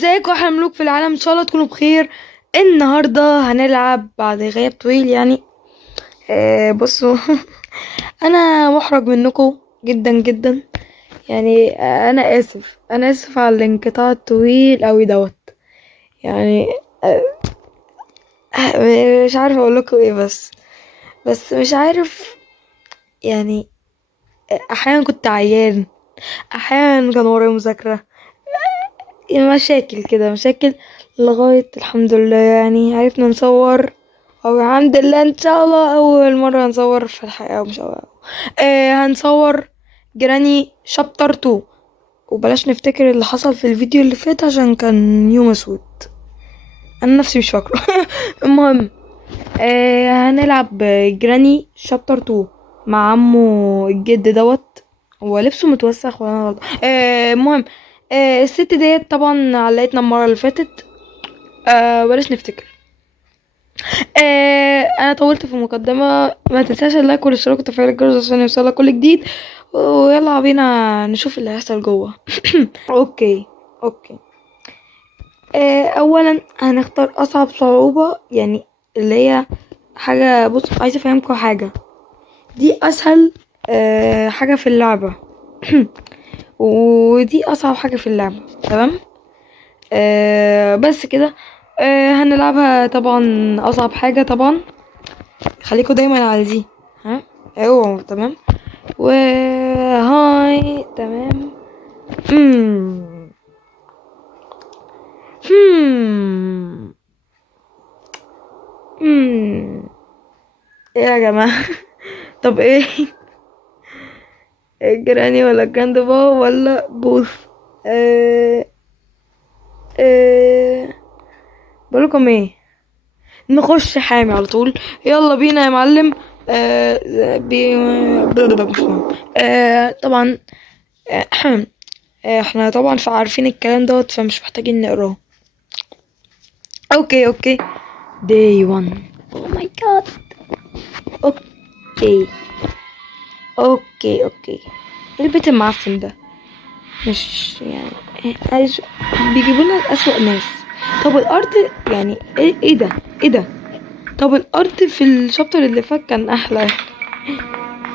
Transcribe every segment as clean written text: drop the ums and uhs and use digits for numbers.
ازيكم احلى ملوك في العالم، ان شاء الله تكونوا بخير. النهارده هنلعب بعد غياب طويل يعني. بصوا. انا محرج منكم جدا جدا يعني. انا اسف على الانقطاع الطويل قوي دوت يعني. آه مش عارفه اقول لكم ايه، بس مش عارف يعني. احيانا كنت عيان، احيانا كان ورايا مذاكره، مشاكل كده مشاكل. لغاية الحمد لله يعني عرفنا نصور، او الحمد لله ان شاء الله اول مرة هنصور في الحياة مش أول. هنصور جراني شابتر 2. وبلاش نفتكر اللي حصل في الفيديو اللي فات عشان كان يوم اسود، انا نفسي مش فاكره. المهم، هنلعب جراني شابتر 2 مع عمو الجد دوت. هو لبسه متوسخ وانا غلط. المهم، الست ديت طبعا علقتنا المره اللي فاتت. بلاش نفتكر. انا طولت في المقدمه، ما تنساش اللايك والاشتراك وتفعيل الجرس عشان يوصلك كل جديد. ويلا بينا نشوف اللي هيحصل جوه. اوكي. اولا هنختار اصعب صعوبه يعني، اللي هي حاجه. بص، عايزه افهمكم حاجه. دي اسهل حاجه في اللعبه. ودي اصعب حاجه في اللعبه، تمام. بس كده. هنلعبها طبعا. اصعب حاجه طبعا، خليكوا دايما على دي. ها، ايوه تمام. وهاي تمام. مم. هم. مم. ايه يا جماعه؟ طب ايه؟ جراني ولا جراند با ولا بوث؟ أه أه بقولكم ايه، نخش حامي على طول. يلا بينا يا معلم. مش مهم. طبعا. احنا طبعا عارفين الكلام دوت، فمش محتاجين نقراه. اوكي. day 1. oh my god. اوكي اوكي. إيه البيت المعفن ده؟ مش يعني عايز بيجيبوا لنا اسوأ ناس. طب الارض يعني ايه ده؟ طب الارض في الشابتر اللي فات كان احلى.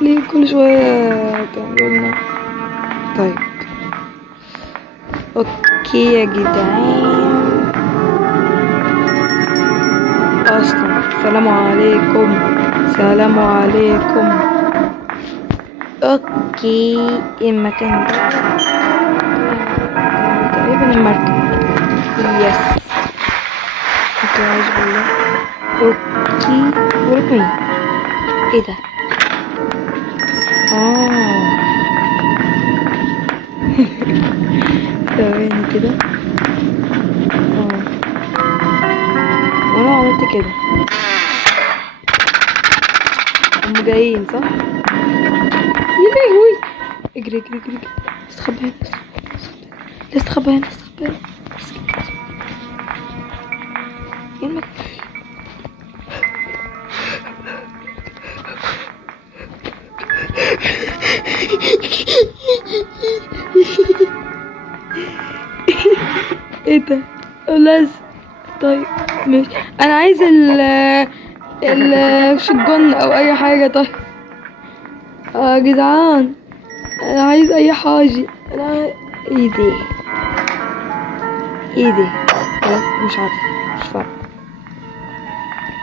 ليه كل شويه تعملوا لنا؟ طيب. اوكي يا جدعان. اصلا سلام عليكم. سلام عليكم. اوكي، المكان ده تقريبا المركب. يس. كنت عايز اقول اوكي. بقولكوا ايه ده؟ اه. ثواني كده. اه، وانا عملت كده هم جايين صح؟ يا لهوي. اجري. استخبى هنا. ايه ايه ده؟ لازم. طيب ماشي. انا عايز الشجن او اي حاجه. طيب يا جدعان، انا عايز اي حاجه. انا ايه دي؟ مش عارفه، مش فاهم.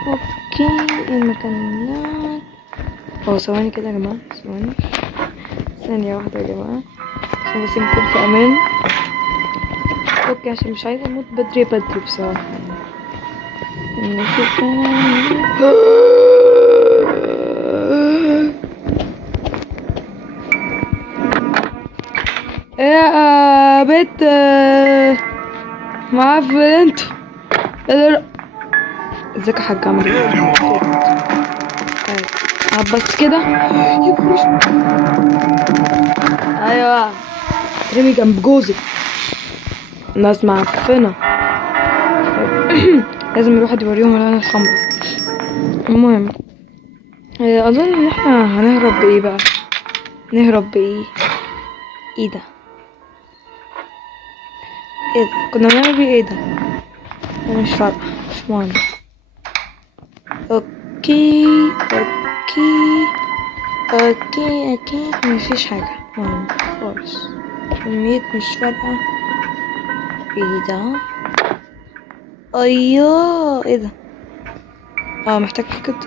اوكي، المكان ده. ثواني كده يا جماعه، ثانيه واحده يا جماعه عشان بس نكون في امان. اوكي، عشان مش عايزه اموت بدري بصراحه. نشوف. يا بيت معفن انتوا. ازيك يا حاج، عامل ايه؟ بس كده. ايوه، رمي جنب جوزك، ناس معفنه. لازم الواحد يوريهم العين الحمراء. المهم، اظن ان احنا هنهرب بايه بقى. نهرب بايه؟ ايه ده؟ ايه ده؟ كنا بنعمل بيه ايه ده؟ انا مش فارقة، مش مهم. اوكي اوكي اوكي اوكي، مفيش حاجة مهم خالص. كمية مش فارقة. ايه ده؟ ايوه، ايه ده؟ محتاج كده.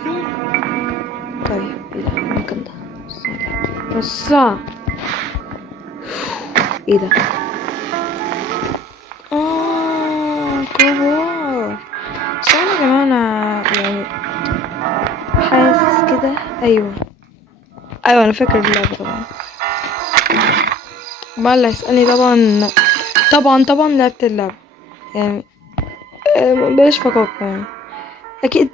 طيب ايه ده المكان ده؟ نص ساعة. ايه ده؟ كبار. ثواني يا جماعة، انا يعني حاسس كده. ايوه ايوه، انا فاكر اللعبة طبعا. ما اللي هيسألني طبعا لعبت اللعبة يعني. بلاش فكاك يعني. اكيد.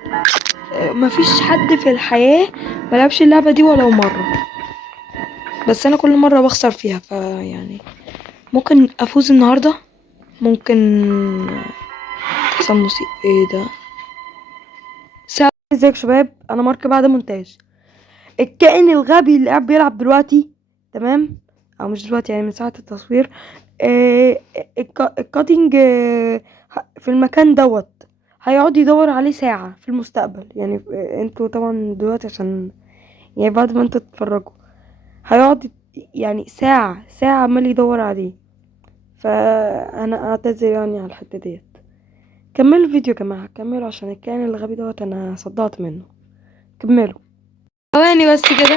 مفيش حد في الحياة ملعبش اللعبة دي ولو مرة. بس انا كل مرة بخسر فيها، فيعني ممكن افوز النهاردة، ممكن تحصل مصيبة. ايه ده؟ ازيك يا شباب، انا مارك بعد مونتاج. الكائن الغبي اللي قاعد بيلعب دلوقتي، تمام، او مش دلوقتي يعني من ساعة التصوير. الكاتنج في المكان دوت هيقعد يدور عليه ساعة في المستقبل يعني. انتوا طبعا دلوقتي عشان يعني بعد ما انتوا تتفرجوا هيقعد يعني ساعة عمال يدور عليه. فانا اعتذر يعني على الحتة ديت. كملوا الفيديو يا جماعة، كملوا عشان الكائن الغبي دوت انا صدعت منه. كملوا. ثواني بس كده،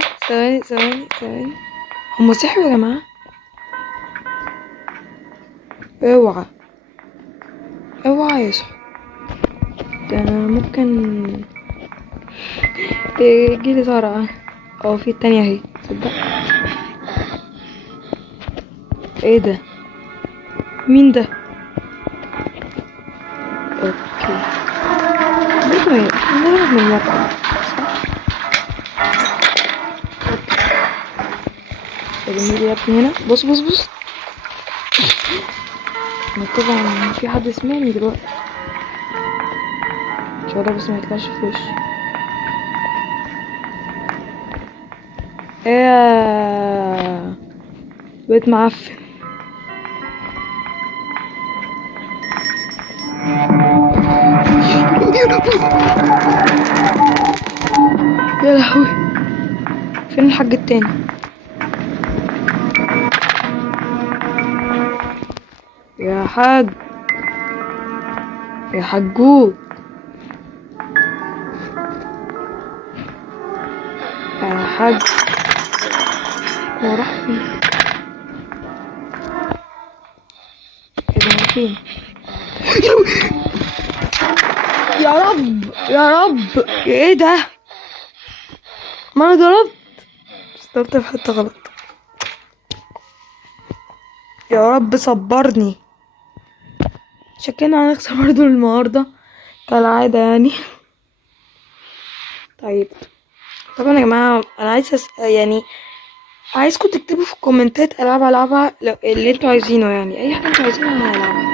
ثواني. هما صحوا يا جماعة؟ اوعى يصحوا. ده انا ممكن تجيلي زهرة. اه في التانية اهي، تصدق؟ ايه ده؟ مين ده؟ اوكي. برضه ايه، احنا نهرب من الموقع صح؟ ارميلي يا ابني هنا. بص ما طبعا في حد سمعني دلوقتي ان شاء الله، بس ما يطلعش في وشي. ايه بقيت معفن. يا لهوي، فين الحاج التاني؟ يا حاج، يا حجوج، يا حاج. هو راح فين؟ ايه ده؟ هو فين؟ يا رب ايه ده؟ ما انا ضربت في حته غلط. يا رب صبرني. شكلنا هنخسر برضه النهارده كالعاده يعني. طيب طبعا يا جماعه، انا يعني عايزكم تكتبوا في الكومنتات العبها لو اللي انتوا عايزينه، يعني اي حاجه انتوا عايزينها انا هلعبها.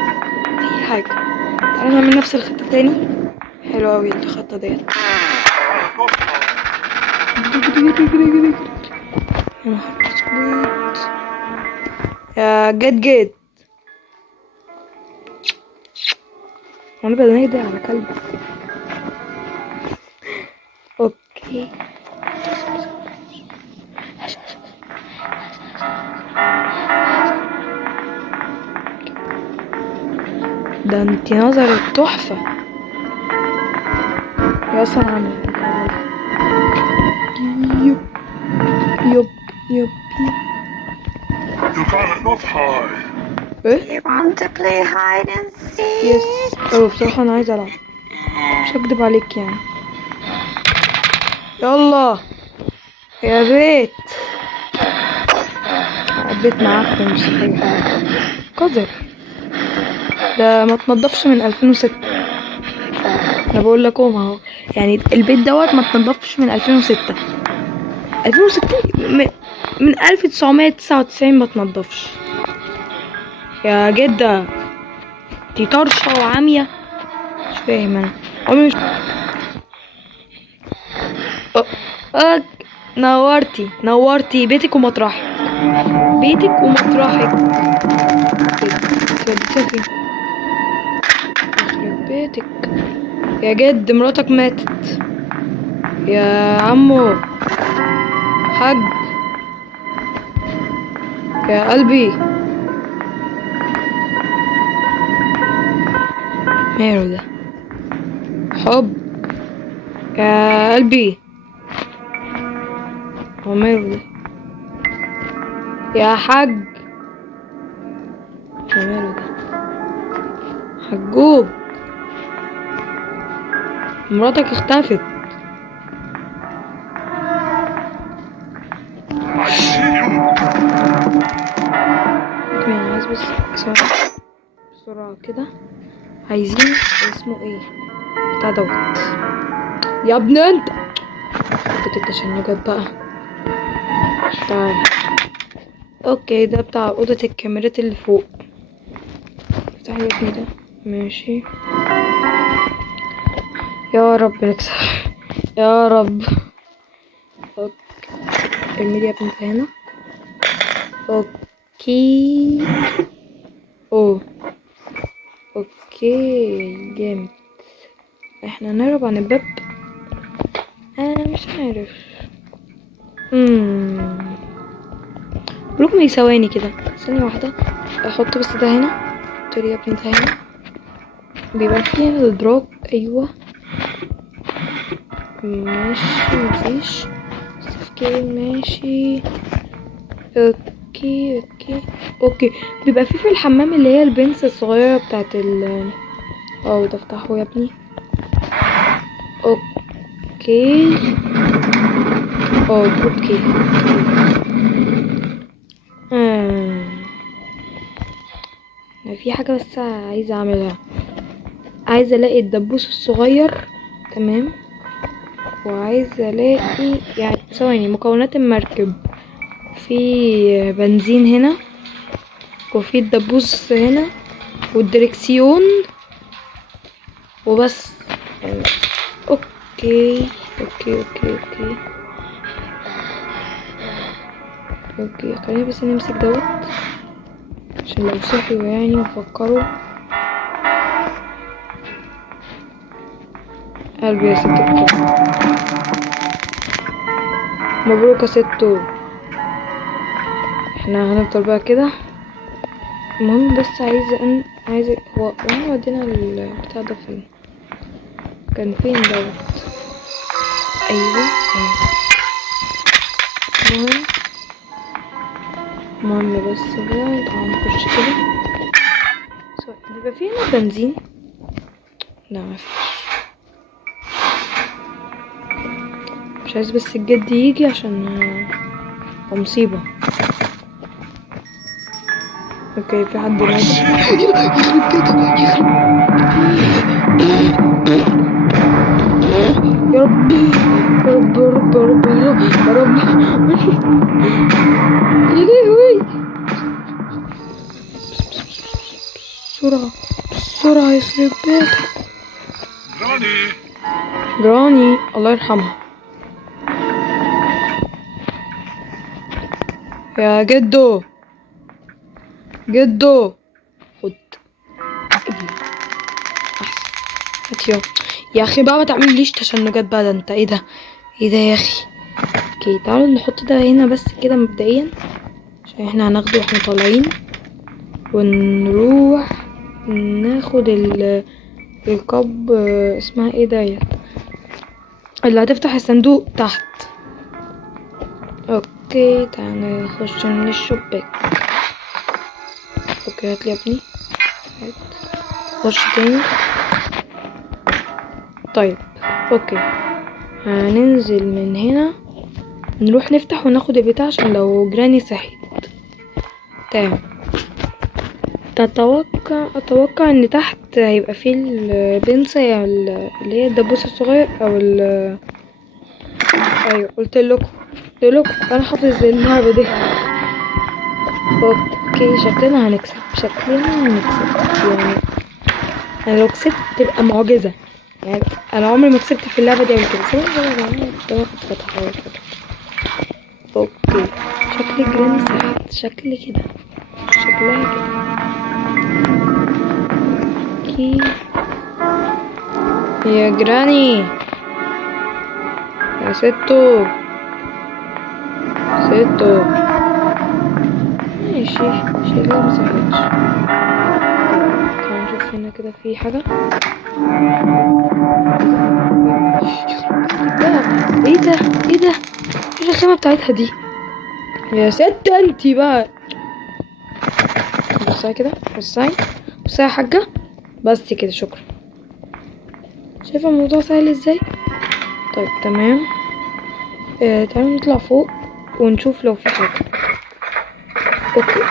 اي حاجه. تعالوا نعمل نفس الخطه تاني. حلوه اوي الخطه ديت. يا نهار اسود. يا جد وانا بنادي على كلب. اوكي. ده انتي نظرك تحفة يا سلام. يب يب يب. You cannot hide. ايه؟ You want to play hide and seek? يس. بصراحة انا عايزة العب، مش هكدب عليك يعني. يلا يا بيت. البيت معفن مش صحيح. قذر. ده ما تنضفش من 2006. انا بقول لكم اهو، يعني البيت دوت ما تنضفش من 2006. 2006 من 1999 ما تنضفش يا جدة. دي طرشة وعامية، مش فاهم انا. عمري مش نورتي بيتك ومطرحك. وديتها فين؟ يخرب بيتك يا جد، مراتك ماتت يا عمو حاج يا قلبي. ماله ده؟ حب يا قلبي، هو ماله ده يا حاج؟ هو ماله ده حجوب؟ مراتك اختفت. I see you. ممكن انا عايز بس بسرعة كده. عايزين اسمه ايه بتاع دوت يا ابني انت بتك عشان نجد بقى. تعال. اوكي ده بتاع اوضة الكاميرات اللي فوق. افتح يا ابني ده. ماشي يا رب نكسب يا رب. اوكي ارمي يا ابني هنا. اوكي اوكي جامد. احنا نهرب عن الباب. انا مش عارف. بلوك 100 ثواني كده. ثانية واحدة احط بس ده هنا. تقولي يا ابني ده هنا بيبقى فيه هنا الدروب. ايوه ماشي مفيش. اوكي ماشي. اوكي بيبقى فيه في الحمام اللي هي البنس الصغيرة بتاعت ده افتحه يا ابني. اوكي اوكي في حاجة بس عايزة اعملها. عايزة الاقي الدبوس الصغير. تمام. وعايزة الاقي يعني ثواني مكونات المركب. في بنزين هنا وفي الدبوس هنا والدركسيون وبس يعني. اوكي خلينا بس نمسك دوت عشان لو صحيوا يعني وفكروا. قلبي يا ست الكل. مبروك يا ستو. احنا هنفضل بقى كده. المهم بس عايزة هو احنا ودينا البتاع ده فين؟ كان فين دوت؟ ايوه المهم بس بقى تعالى نخش كده. بيبقى فيه هنا بنزين. لا مفيش. مش عايز بس الجد يجي عشان مصيبة. اوكي في حد نادى. يا رب يا رب يا رب يا رب يا رب يا لهوي. بسرعة يخرب بيتك. جراني الله يرحمها. يا جدو خد ابني احسن. هات يا اخي بقى ما تعمليش تشنجات بقى. ده انت ايه ده يا اخي. اوكي تعالوا نحط ده هنا بس كده مبدئيا عشان احنا هناخده واحنا طالعين. ونروح ناخد الكب اسمها ايه ديت اللي هتفتح الصندوق تحت. اوكي تعالى نخش من الشباك. اوكي هات لي يا ابني. خش تاني. طيب اوكي هننزل من هنا نروح نفتح وناخد البتاع عشان لو جراني صحيت. تمام. اتوقع ان تحت هيبقى فيه البنسة اللي هي الدبوس الصغير او ايوه قلت لكم انا حافظ اللعبة دي. اوكي شكلنا هنكسب يعني انا لو كسبت تبقى معجزة يعني. انا عمري ما كسبت في اللعبة دي قبل كده. اوكي شكل جراني صحت. شكل كده شكلها كده. اوكي يا جراني، يا ستو ستو. ماشي، شكلها مصحتش. تعالى نشوف هنا كده في حاجة. ايه ده ايه ده؟ ايه الرخامة بتاعتها دي يا ست انتي بقى؟ بصي كده، بصي يا حاجة، بس كده شكرا. شايفة الموضوع سهل ازاي؟ طيب تمام. تعالوا نطلع فوق ونشوف لو في حاجة. اوكي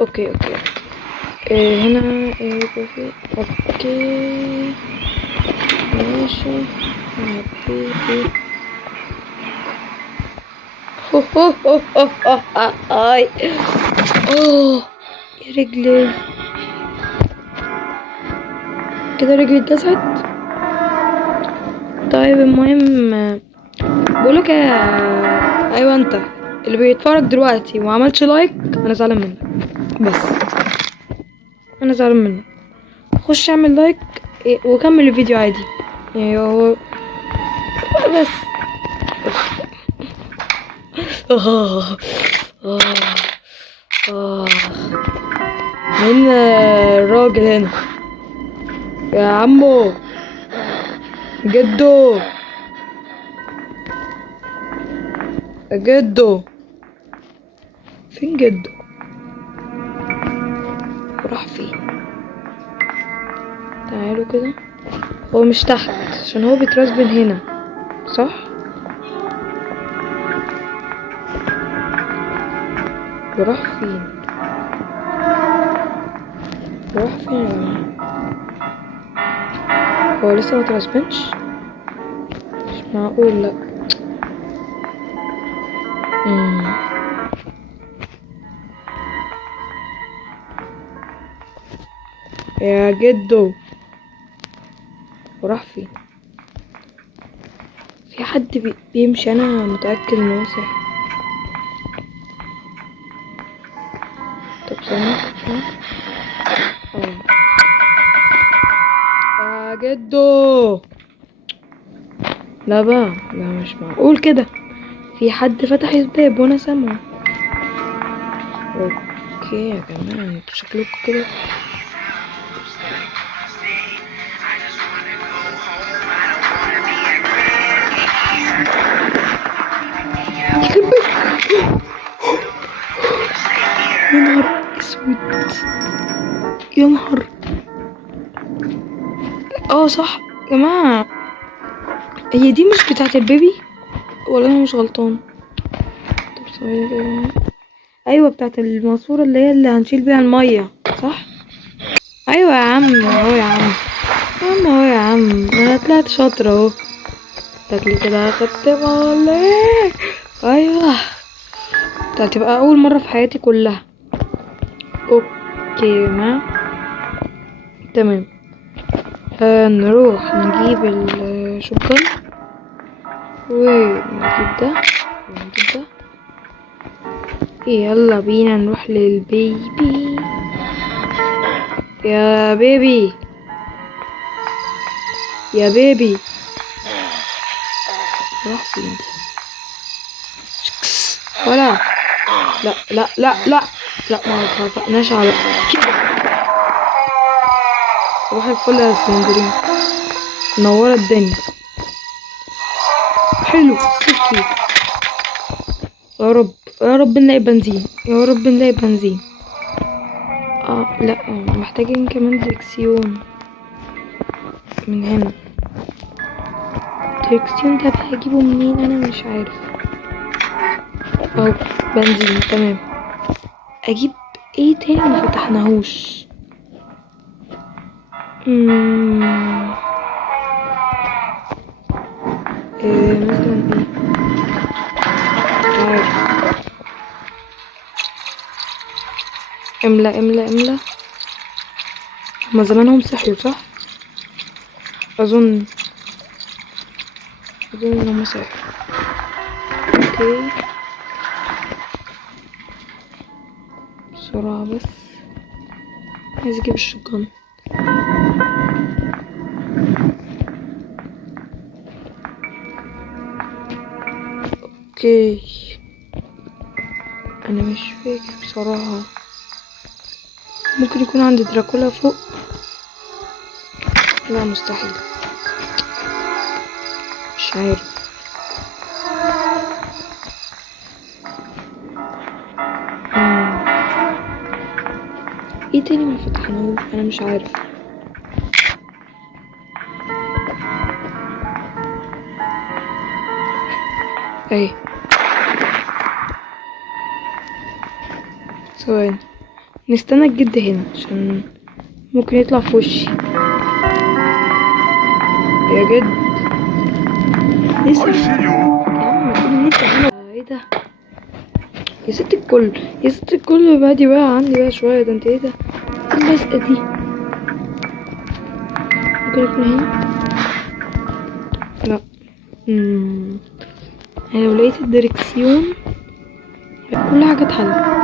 اوكي اوكي. هنا يبقى في. اوكي ماشي يا بيبي. هو هو هو هو هو. اي اوه يا رجلي، كده رجلي اتجزعت. طيب المهم، بقولك ايوه انت اللي بيتفرج دلوقتي وما عملش لايك، انا زعلان منك. بس انا زعلان منك. خش اعمل لايك وكمل الفيديو عادي يعني. هو بس آه آه آه. مين الراجل هنا يا عمو؟ جدو جدو، فين جدو؟ راح فين؟ تعالوا كده. هو مش تحت عشان هو بيترسبن هنا، صح؟ وراح فين؟ راح فين يا جماعة؟ هو لسه ما ترسبنش؟ مش معقول، لا. يا جدو وراح فين؟ في حد بيمشي، انا متأكد ان هو صح. طب ثانية. يا جدو، لا بقى، لا مش معقول كده. في حد فتح الباب وانا سامعه. اوكي يا جماعة، انتوا شكلكم كده. يا نهار اسود، يا نهار. صح يا جماعة، هي دي مش بتاعت البيبي ولا انا مش غلطان؟ طب ثواني كده. ايوه بتاعت الماسورة اللي هي اللي هنشيل بيها المية، صح؟ ايوه يا عم، اهو يا عم، اهو يا عم، انا طلعت شاطرة اهو. شكلي كده اخدت ولا ايه؟ ايوه، ده هتبقى اول مرة في حياتي كلها. اوكي ما تمام. نروح نجيب الشوتجن ونجيب ده ونجيب ده. يلا بينا نروح للبيبي. يا بيبي يا بيبي، راح فين ده؟ ولا لا لا لا لا لا، ما اتفقناش على كده. صباح الفل يا سلندرين، منورة الدنيا. حلو سكي. يا رب يا رب نلاقي بنزين، يا رب نلاقي بنزين. لا، محتاجين كمان دريكسيون من هنا. دريكسيون ده بقى اجيبه منين؟ انا مش عارف. اهو بنزين، تمام. اجيب ايه تاني ما فتحناهوش؟ مثلا ايه؟ مش عارف. املا املا املا. هما زمانهم صحيوا صح؟ اظن ان هما صحيوا. اوكي بسرعة بس. عايز اجيب الشوتجن. اوكي، انا مش فاكر بصراحة. ممكن يكون عند دراكولا فوق. لا مستحيل، مش عارف. ايه تاني ما فتحناهوش؟ انا مش عارف. اهي ثواني، نستنى الجد هنا عشان ممكن يطلع في وشي. يا جد I لسه see you. يا عم، المفروض ان انت هنا. ايه ده يا ست الكل، يا ست الكل، بعدي بقى عني بقى شوية. ده انت ايه ده؟ ايه اللزقة دي؟ ممكن يكون هنا. لا. يعني لو لقيت الدركسيون كل حاجة اتحلت.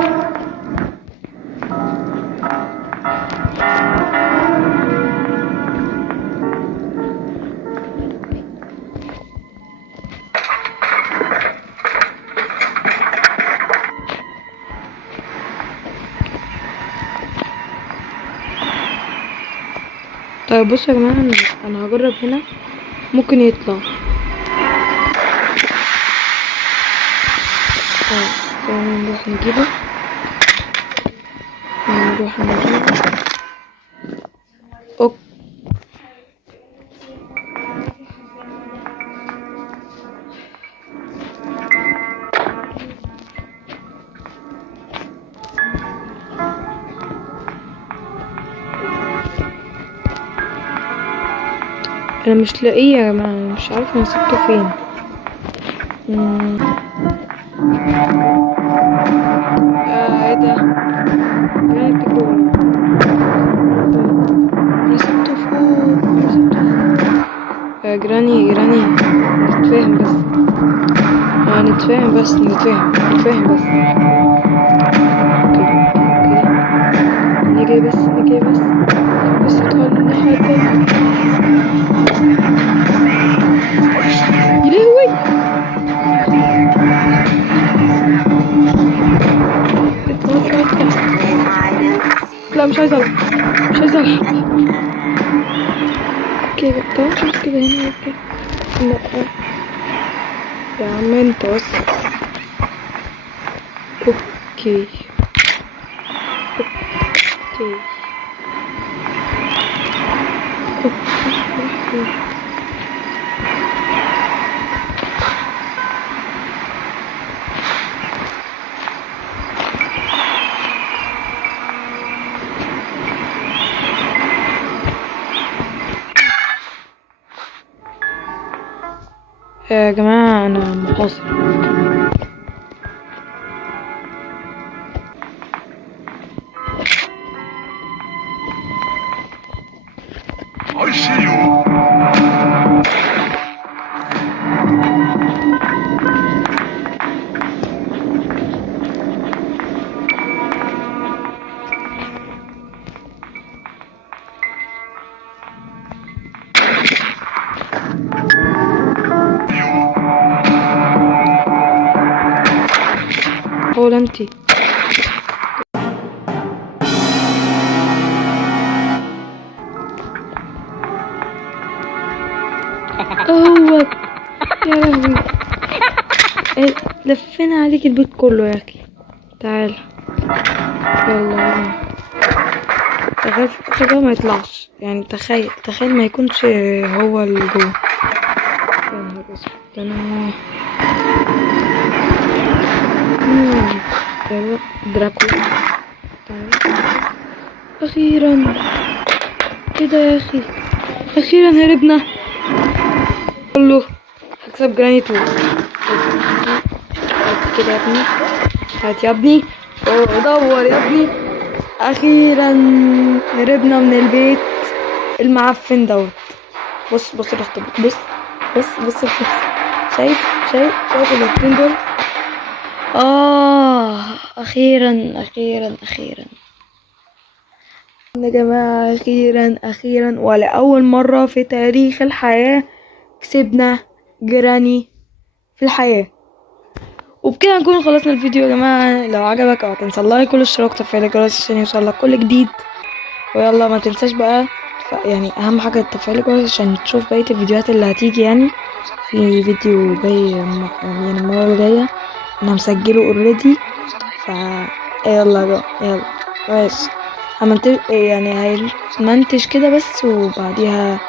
طيب بصوا يا جماعة، انا هجرب هنا، ممكن يطلع. ثواني نروح نجيبه. اوكي. انا مش لاقيه يا جماعة، أنا مش عارفة انا سبته فين. ايه ده؟ جراني بتجري ورايا. انا سبته فوق، انا سبته فوق. جراني نتفاهم بس. نتفاهم بس. اوكي. انا جاي بس ادخل من الناحية التانية. يا لهوي، Play hide and seek. لا مش عايزة العب. اوكي بقى، طب نشوف كده هنا. اوكي لا يا عم انت بس. اوكي. يا جماعة انا محاصر. I see you. ولا انتي؟ هو يا لهوي، لفينا عليك البيت كله يا اخي. تعال يلا. تخيل ما يطلعش، يعني تخيل ما يكونش هو اللي جوه. يا نهار اسود، ده انا يلا دراكولا. تعال اخيرا. ايه ده يا اخي، اخيرا هربنا. كله هكسب جرانيت وول. هات كده يا ابني، هات يا ابني، دور يا ابني. اخيرا هربنا من البيت المعفن دوت. بص الاخطبوط، بص. شايف الاتنين دول. اخيرا اخيرا اخيرا يا جماعة، اخيرا اخيرا ولاول مرة في تاريخ الحياة كسبنا جراني في الحياة. وبكده نكون خلصنا الفيديو يا جماعة. لو عجبك او تنسى اللايك والاشتراك وتفعيل الجرس عشان يوصلك كل جديد. ويلا ما تنساش بقى يعني اهم حاجة تفعيل الجرس عشان تشوف بقية الفيديوهات اللي هتيجي. يعني في فيديو جاي يعني المرة الجاية انا مسجله اوريدي. ف يلا بقى يلا ماشي. يعني هنمنتج كده بس وبعديها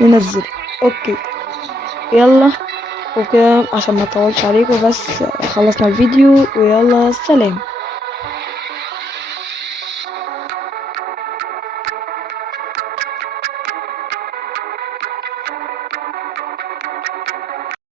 ننزل. اوكي يلا. وكده عشان ما اطولش عليكم بس خلصنا الفيديو ويلا سلام.